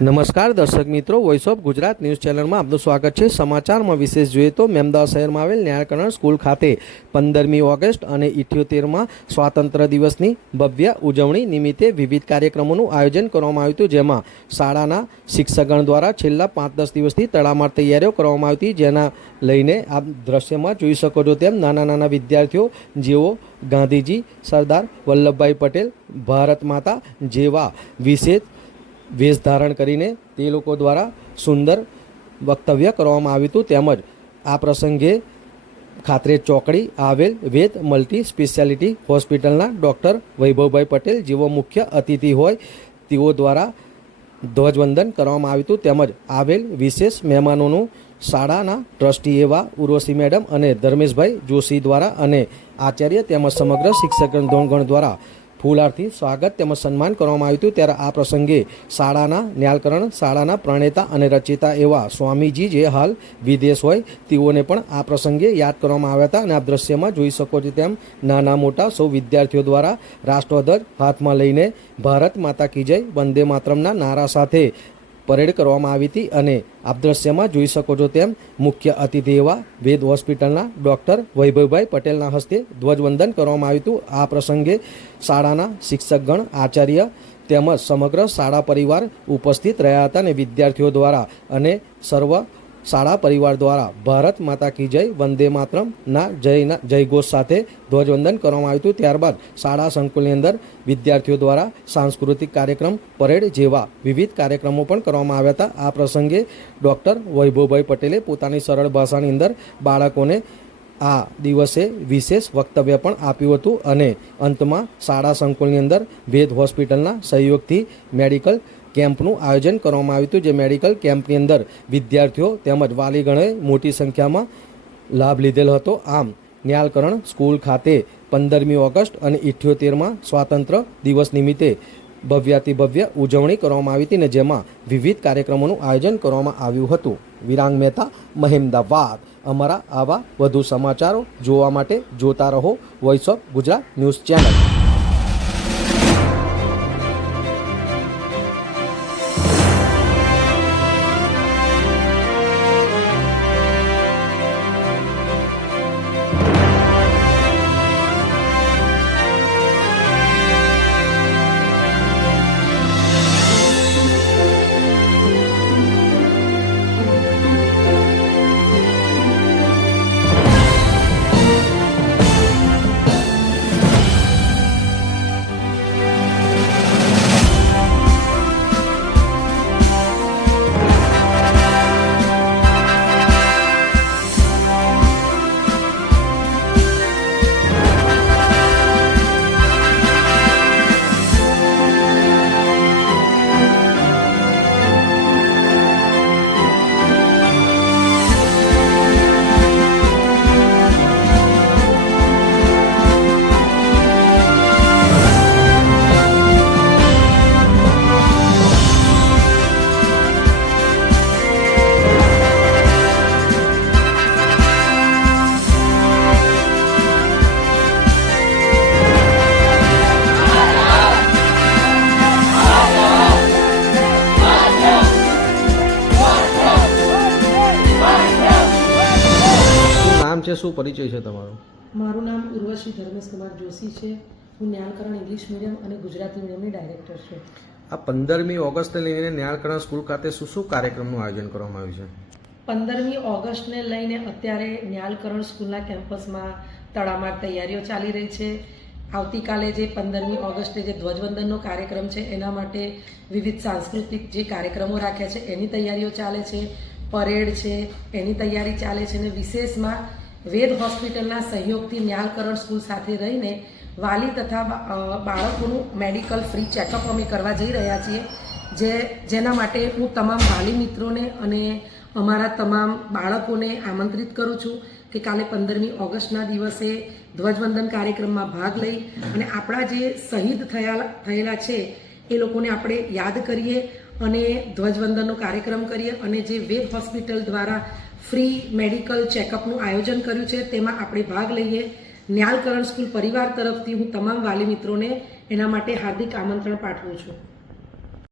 નમસ્કાર દર્શક મિત્રો, વોઇસ ઓફ ગુજરાત ન્યૂઝ ચેનલમાં આપનું સ્વાગત છે। સમાચારમાં વિશેષ જોઈએ તો મેમદાવાદ શહેરમાં આવેલ ન્યાયકરણ સ્કૂલ ખાતે 15મી ઓગસ્ટ અને 78માં સ્વાતંત્ર્ય દિવસની ભવ્ય ઉજવણી નિમિત્તે વિવિધ કાર્યક્રમોનું આયોજન કરવામાં આવ્યું હતું, જેમાં શાળાના શિક્ષકગણ દ્વારા છેલ્લા 5-10 દિવસથી તડામાર તૈયારીઓ કરવામાં આવી હતી, જેના લઈને આપ દ્રશ્યમાં જોઈ શકો છો તેમ નાના નાના વિદ્યાર્થીઓ જેઓ ગાંધીજી, સરદાર વલ્લભભાઈ પટેલ, ભારત માતા જેવા વિશેષ વેશ ધારણ કરીને તે લોકો દ્વારા સુંદર વક્તવ્ય કરવામાં આવ્યું હતું। તેમજ આ પ્રસંગે ખાતરેજ ચોકડી આવેલ વેદ મલ્ટી સ્પેશિયાલિટી હોસ્પિટલના ડૉક્ટર વૈભવભાઈ પટેલ જેવો મુખ્ય અતિથિ હોય તેઓ દ્વારા ધ્વજવંદન કરવામાં આવ્યું હતું। તેમજ આવેલ વિશેષ મહેમાનોનું શાળાના ટ્રસ્ટી એવા ઉર્વશી મેડમ અને ધર્મેશભાઈ જોશી દ્વારા અને આચાર્ય તેમજ સમગ્ર શિક્ષકગણ દ્વારા ફૂલહારથી સ્વાગત તેમજ સન્માન કરવામાં આવ્યું હતું। ત્યારે આ પ્રસંગે શાળાના ન્યાલકરણ શાળાના પ્રણેતા અને રચયિતા એવા સ્વામીજી જે હાલ વિદેશ હોય તેઓને પણ આ પ્રસંગે યાદ કરવામાં આવ્યા હતા। અને આપ દ્રશ્યમાં જોઈ શકો છો તેમ નાના મોટા સૌ વિદ્યાર્થીઓ દ્વારા રાષ્ટ્રધ્વજ હાથમાં લઈને ભારત માતા કી જય, વંદે માતરમના નારા સાથે પરેડ કરવામાં આવી હતી। અને આપ દ્રશ્યમાં જોઈ શકો છો તેમ મુખ્ય અતિથિ એવા વેદ હોસ્પિટલના ડૉક્ટર વૈભવભાઈ પટેલના હસ્તે ધ્વજવંદન કરવામાં આવ્યું હતું। આ પ્રસંગે શાળાના શિક્ષકગણ, આચાર્ય તેમજ સમગ્ર શાળા પરિવાર ઉપસ્થિત રહ્યા હતા અને વિદ્યાર્થીઓ દ્વારા અને સર્વ શાળા પરિવાર દ્વારા ભારત માતા કી જય, વંદે માતરમના જયઘોષ સાથે ધ્વજવંદન કરવામાં આવ્યું હતું। ત્યારબાદ શાળા સંકુલની અંદર વિદ્યાર્થીઓ દ્વારા સાંસ્કૃતિક કાર્યક્રમ, પરેડ જેવા વિવિધ કાર્યક્રમો પણ કરવામાં આવ્યા હતા। આ પ્રસંગે ડૉક્ટર વૈભવભાઈ પટેલે પોતાની સરળ ભાષાની અંદર બાળકોને આ દિવસે વિશેષ વક્તવ્ય પણ આપ્યું હતું અને અંતમાં શાળા સંકુલની અંદર વેદ હોસ્પિટલના સહયોગથી મેડિકલ કેમ્પનું આયોજન કરવામાં આવ્યું હતું, જે મેડિકલ કેમ્પની અંદર વિદ્યાર્થીઓ તેમજ વાલીગણોએ મોટી સંખ્યામાં લાભ લીધેલ હતો। આમ ન્યાલકરણ સ્કૂલ ખાતે 15મી ઓગસ્ટ અને 78માં સ્વાતંત્ર્ય દિવસ નિમિત્તે ભવ્યાતિ ભવ્ય ઉજવણી કરવામાં આવી હતી, ને જેમાં વિવિધ કાર્યક્રમોનું આયોજન કરવામાં આવ્યું હતું। વિરાંગ મહેતા, મહેમદાવાદ। અમારા આવા વધુ સમાચારો જોવા માટે જોતા રહો voice of Gujarat news channel. શું પરિચય છે તમારો? મારું નામ ઉર્વશી ધર્મેશકુમાર જોશી છે। હું ન્યાલકરણ ઇંગ્લિશ મીડિયમ અને ગુજરાતી મીડિયમની ડાયરેક્ટર છું। આ 15મી ઓગસ્ટને લઈને ન્યાલકરણ સ્કૂલ ખાતે શું કાર્યક્રમનું આયોજન કરવામાં આવ્યું છે? 15મી ઓગસ્ટને લઈને અત્યારે ન્યાલકરણ સ્કૂલના કેમ્પસમાં તડામાર તૈયારીઓ ચાલી રહી છે। આવતીકાલે જે 15મી ઓગસ્ટે જે ધ્વજવંદનનો કાર્યક્રમ છે એના માટે વિવિધ સાંસ્કૃતિક જે કાર્યક્રમો રાખ્યા છે એની તૈયારીઓ ચાલે છે, પરેડ છે એની તૈયારી ચાલે છે, અને વિશેષમાં વેદ હોસ્પિટલના સહયોગથી ન્યાલકરણ સ્કૂલ સાથે રહીને વાલી તથા બાળકોનું મેડિકલ ફ્રી ચેકઅપ અમે કરવા જઈ રહ્યા છીએ, જેના માટે હું તમામ વાલી મિત્રોને અને અમારા તમામ બાળકોને આમંત્રિત કરું છું કે કાલે 15મી ઓગસ્ટના દિવસે ધ્વજવંદન કાર્યક્રમમાં ભાગ લઈ અને આપણા જે શહીદ થયેલા છે એ લોકોને આપણે યાદ કરીએ અને ધ્વજવંદનનો કાર્યક્રમ કરીએ, અને જે વેદ હોસ્પિટલ દ્વારા ફ્રી મેડિકલ ચેકઅપનું આયોજન કર્યું છે તેમાં આપણે ભાગ લઈએ। ન્યાલકરણ સ્કૂલ પરિવાર તરફથી હું તમામ વાલી મિત્રોને એના માટે હાર્દિક આમંત્રણ પાઠવું છું।